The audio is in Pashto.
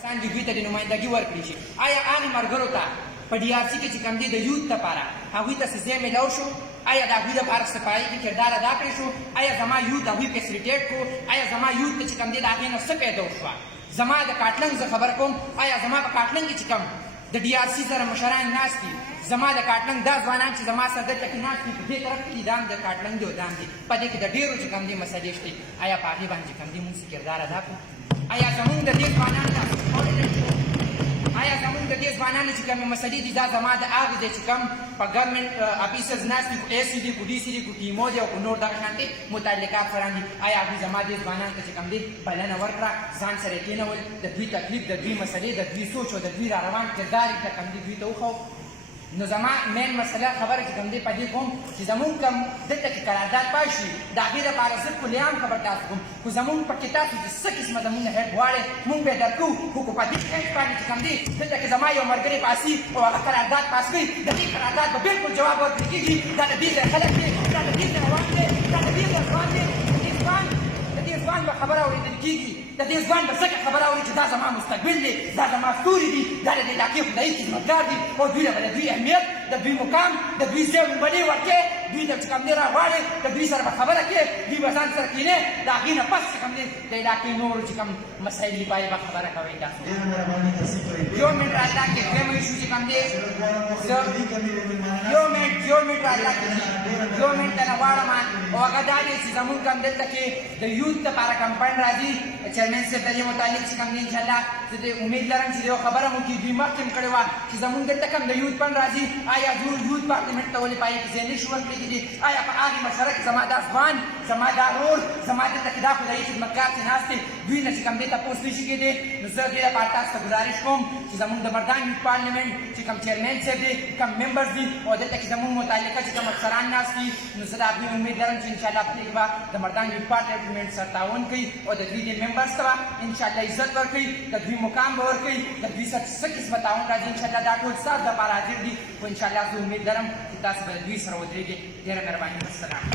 افغانستان د دوی ته د نمایندګي ورکړي شي. آیا هغې ملګرو ته په ډي آر سي کې چې کوم دی د یوت لپاره هغوی ته څه ځای میلاو شو؟ آیا د هغوی لپاره صفایي کې کردار ادا کړی شو؟ آیا زما یوت هغوی فیسیلیټیټ کړو؟ آیا زما یوت ته چې کوم دی د هغې نه څه پیدا وشوه؟ زما د کاټلنګ زه خبره کوم، آیا زما په کاټلنګ کې چې کوم د ډي آر سی سره مشران ناست دي، زما د کاټلنګ دا ځوانان چې زما سره دلته کې ناست دي په دې طرف کې دا هم د کاټلنګ دي او دا هم دي، په دې کې د ډېرو چې کوم دي مسلې شته، آیا په هغې باندې چې کوم دي مونږ کردار ادا کړو؟ آیا زمونږ د دې ځوانانو چې کومې مسلې دي دا زما د هغې دی چې کوم په ګورمنټ افیسرز ناست دي، اے سی دي، ډي سی دي، ټیمو دي او نور دغه شانتې متعلقات افسران دي، آیا هغوی زما دې ځوانانو ته چې کوم دی بلنه ورکړه، ځان سره یې کېنول، د دوی تکلیف، د دوی مسلې، د دوی سوچ او د دوی را روان کردار یې ته کوم دی دوی ته وښو؟ نو زما مین مسله خبره چې کوم دی په دې کوم چې زمونږ کوم دلته کې قرارداد پای شي د هغې دپاره زه کلیعام خبر تاسو کوم، خو زمونږ په کتاب کې چې څه قسمه زمونږ نه هیډ غواړئ مونږ به یې درکوو، خو که په دې هیډ باندې چې کوم دی دلته کې زما یو ملګری پاسي او هغه قرارداد پاس کوي، د دې قرارداد به بلکل جواب ورکړل کېږي دا د دې ځای خلک دی، دا د دې ځای روان دی، دا د دې ځای ځوان دی، د دې ځوان به خبره اورېدل کېږي، د دې ځوان به ځکه خبره اوري چې دا زما مستقبل دی، دا زما ستوري دي، دا د دې علاقې خدایي خدمتګار دي او دوی له به د دوی اهمیت، د دوی مقام، د دوی ځای ونبلې ورکې، دوی ته چې کوم دی راغواړې د دوی سره به خبره کې، دوی به ځان سره کښېنې، د هغې نه پس چې کوم دی د علاقې نورو چې کوم مسایل دي پای به خبره کوئ. تاسو یو منټ را الله کې دویم ایشو چې کوم دی یو منټ را الله کې یو منټ نه غواړم او هغه دا دی چې زمونږ کوم دلته کې د یوت لپاره کمپاین راځي، چیرمین صاحب د دې متعلق چې کوم دی انشاءالله زه دې امید لرم چې یو خبره مو کې دوی مخکې هم کړې وه چې زمونږ دلته کوم د یوت فنډ راځي، آیا یوت پارلمنټ ته ولې په هغې کې ځای نه شي ورکړی کېدي؟ آیا په هغې مشره کې زما دا ځوان، زما دا رول، زما دلته کې دا خدایي خدمتګار چې ناست دی دوی نه چې کوم دی تپوس نه شي کېدی؟ نو زه دې لپاره تاسو ته ګزارش کوم چې زمونږ د مردان یوت پارلمنټ چې کوم چیرمین صاحب دی، کوم ممبرز دي او دلته کې زمونږ متعلقه چې کوم افسران ناست دي، نو زه د هغوی امید لرم چې انشاءالله په دې کې به د مردان یوت پارلمنټ سره تعاون کوي او د دوی د ممبرز ته به انشاءالله عزت ورکوي، د دوی مقام به ورکوي، د دوی سره څه قسمه تعاون راځي انشاءالله دا ټول ستاسو دپاره حاضر دي، خو انشاءالله زه امید لرم چې تاسو به د دوی سره ودرېږئ. ډېره مهرباني. السلام.